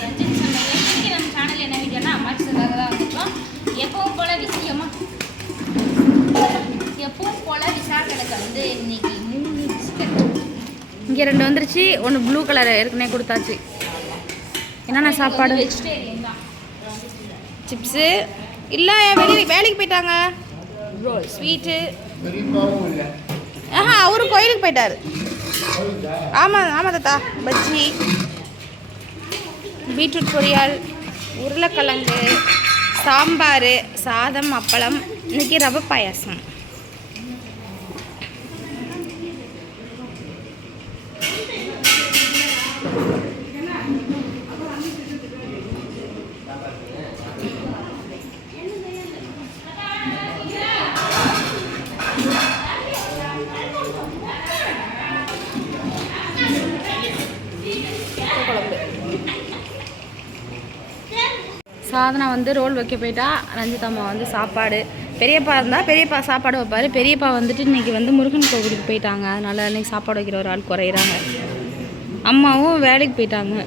ரஞ்சித் சமையல் இன்னைக்கு நம்ம சேனல் என்ன வீடியோனா அம்மாச்சிக்காக தான் வந்திருக்கோம் எப்பவும் போல விஷயமா எப்பவும் போல விசாகனுக்கு வந்து இன்னைக்கு மூணு பிஸ்கட் இங்கே ரெண்டு வந்துருச்சு ஒன்று ப்ளூ கலர் ஏற்கனவே கொடுத்தாச்சு என்னென்ன சாப்பாடு வெஜிடேரியன் தான் சிப்ஸு இல்லை வெளியே வேலைக்கு போயிட்டாங்க ஸ்வீட்டு ஆஹா அவரு கோயிலுக்கு போயிட்டாரு ஆமாம் ஆமாம் தாத்தா. பஜ்ஜி பீட்ரூட் பொரியல் உருளைக்கிழங்கு சாம்பார் சாதம் அப்பளம். இன்றைக்கி ரவை பாயாசம். சாதனா வந்து ரோல் வைக்க போயிட்டா ரஞ்சிதம்மா வந்து சாப்பாடு. பெரியப்பா இருந்தால் பெரியப்பா சாப்பாடு வைப்பார். பெரியப்பா வந்துட்டு இன்னைக்கு வந்து முருகன் கோவிலுக்கு போயிட்டாங்க. அதனால இன்னைக்கு சாப்பாடு வைக்கிற ஒரு ஆள் குறையிறாங்க. அம்மாவும் வேலைக்கு போயிட்டாங்க.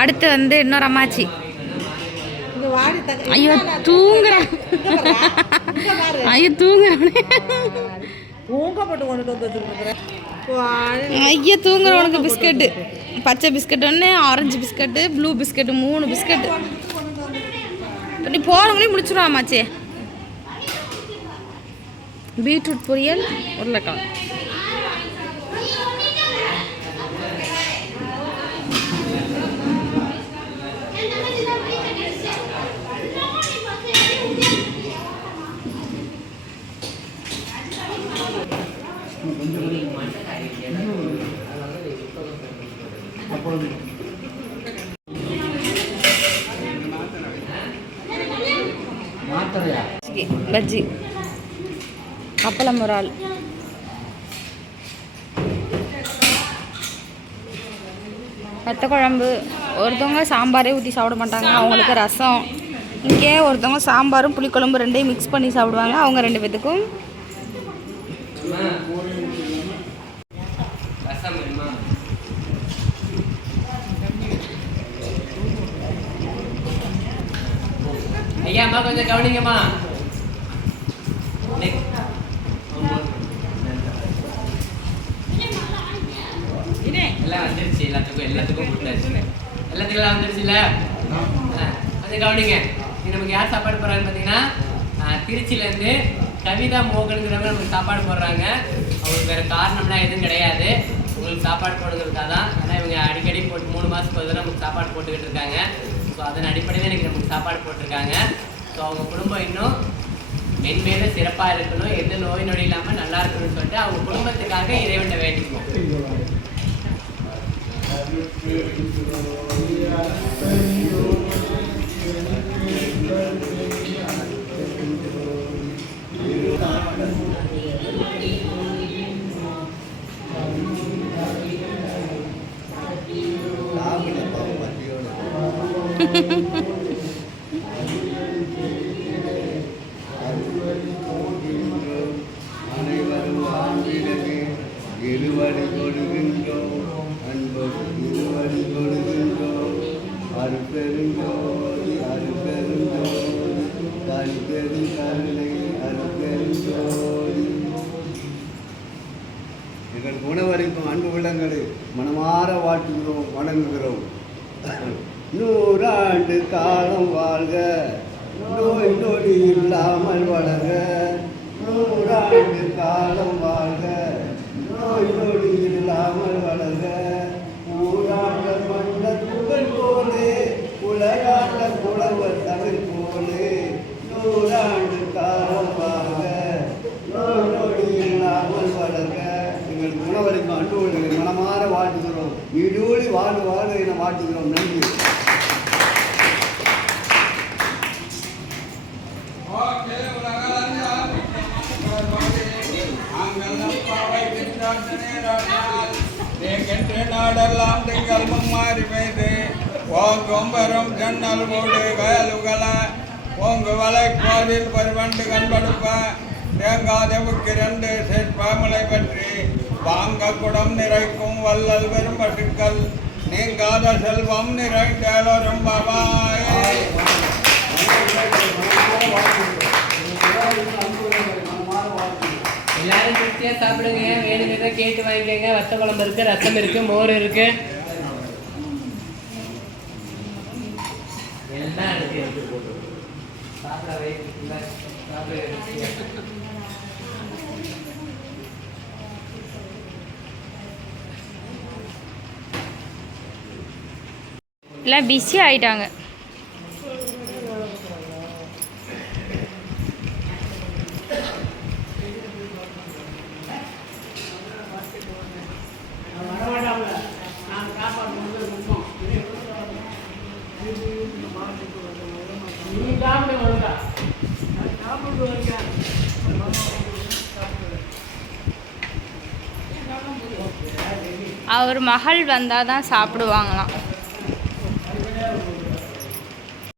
அடுத்து வந்து இன்னொரு அம்மாச்சி. ஐயோ தூங்குறேன் ஐயோ தூங்குறேன் ஊங்கப்பட்டு கொண்டுட்டு வந்து வச்சுருக்கிறேன். ஐயா தூங்குறவனுக்கு பிஸ்கட்டு. பச்சை பிஸ்கட் ஒன்று ஆரஞ்சு பிஸ்கட்டு ப்ளூ பிஸ்கட்டு மூணு பிஸ்கட்டு. இப்படி போகிறவங்களையும் முடிச்சிடுவாமாச்சே பீட்ரூட் பொரியல் உருளைக்கிழங்கு. மாத்திரையா? பஜ்ஜி அப்பளம் ஒரு ஆள். வத்த குழம்பு. ஒருத்தவங்க சாம்பாரே ஊற்றி சாப்பிட மாட்டாங்க அவங்களுக்கு ரசம். இங்கே ஒருத்தவங்க சாம்பாரும் புளிக்குழம்பு ரெண்டையும் மிக்ஸ் பண்ணி சாப்பிடுவாங்க அவங்க ரெண்டு பேத்துக்கும். ஐயா அம்மா கொஞ்சம் கவனிங்கம்மா. எல்லாம் வந்துருச்சு எல்லாத்துக்கும் எல்லாத்துக்கும் கொடுத்தாச்சு. எல்லாத்துக்கும் எல்லாம் வந்துருச்சுல்ல? ஆ, கொஞ்சம் கவனிங்க. நமக்கு யார் சாப்பாடு போடுறாங்கன்னு பார்த்தீங்கன்னா ஆ, திருச்சியிலேருந்து கவிதா மோகனுங்கிறவங்க நமக்கு சாப்பாடு போடுறாங்க. அவங்களுக்கு வேறு காரணம்லாம் எதுவும் கிடையாது. உங்களுக்கு சாப்பாடு போடுறதுக்காக தான் ஆனால் இவங்க அடிக்கடி போட்டு மூணு மாதத்துக்கு ஒரு தடவை நமக்கு சாப்பாடு போட்டுக்கிட்டு இருக்காங்க. ஸோ அதன் அடிப்படையில் எனக்கு நமக்கு சாப்பாடு போட்டிருக்காங்க. ஸோ அவங்க குடும்பம் இன்னும் மென்மேலும் சிறப்பாக இருக்கணும். எந்த நோய் நொடி இல்லாமல் நல்லா இருக்கணும்னு சொல்லிட்டு அவங்க குடும்பத்துக்காக இறைவனை வேண்டிக்குவோம். இருவடி கொடுகின்றோம் அன்பர் இருவடி கொடுகின்றோம் அருப்பெருஞ்சோதி அருப்பெருஞ்சோதி தனி பெருங்கருணை அருப்பெருஞ்சோதி எங்கள் உணவரைக்கும் அன்பு உள்ளங்களை மனமாற வாட்டுகிறோம் வணங்குகிறோம். நூறாண்டு காலம் வாழ்க. நோய் நொடி இல்லாமல் வளர்க. நூறாண்டு காலம் வாழ்க. நோய் நொடி இல்லாமல் வளர்க. ஊராண்ட மண்ட புகழ் போலே உலகாண்ட புலவர் தமிழ் போலே. நூறாண்டு காலம் வாழ்க. நோய் நொடி இல்லாமல் வளர்க. எங்கள் உணவருக்கு அன்பு மனமாற வாழ்த்துகிறோம். வீடோடி வாழ் வாழ் என வாழ்த்துகிறோம். நன்றி. நாடெல்லாம் திங்கள் மும்மாறி பெய்து. ஓங்கொம்பரும் ஜன்னல் ஓடு கயலுகள ஓங்கு வலை கோவில் பருவண்டு கண்படுப்ப. தேங்காதவுக்கு ரெண்டு சேர்ப்பாமலை பற்றி வாங்க குடம் நிறைக்கும் வல்லல் வெறும் பசுக்கள் நீங்காத செல்வம் நிறைந்தேலரும் பவாய். எல்லாரும் திருப்தியா சாப்பிடுங்க. கேட்டு வாங்கிக்கோங்க. வத்த குழம்பு இருக்கு ரசம் இருக்கு மோர் இருக்கு. எல்லாம் இருக்கு சாப்பிட வயிற்றுல சாப்பிட ருசியா. எல்லாம் பிஸி ஆயிட்டாங்க. அவர் மகள் வந்தால் தான் சாப்பிடுவாங்களாம்.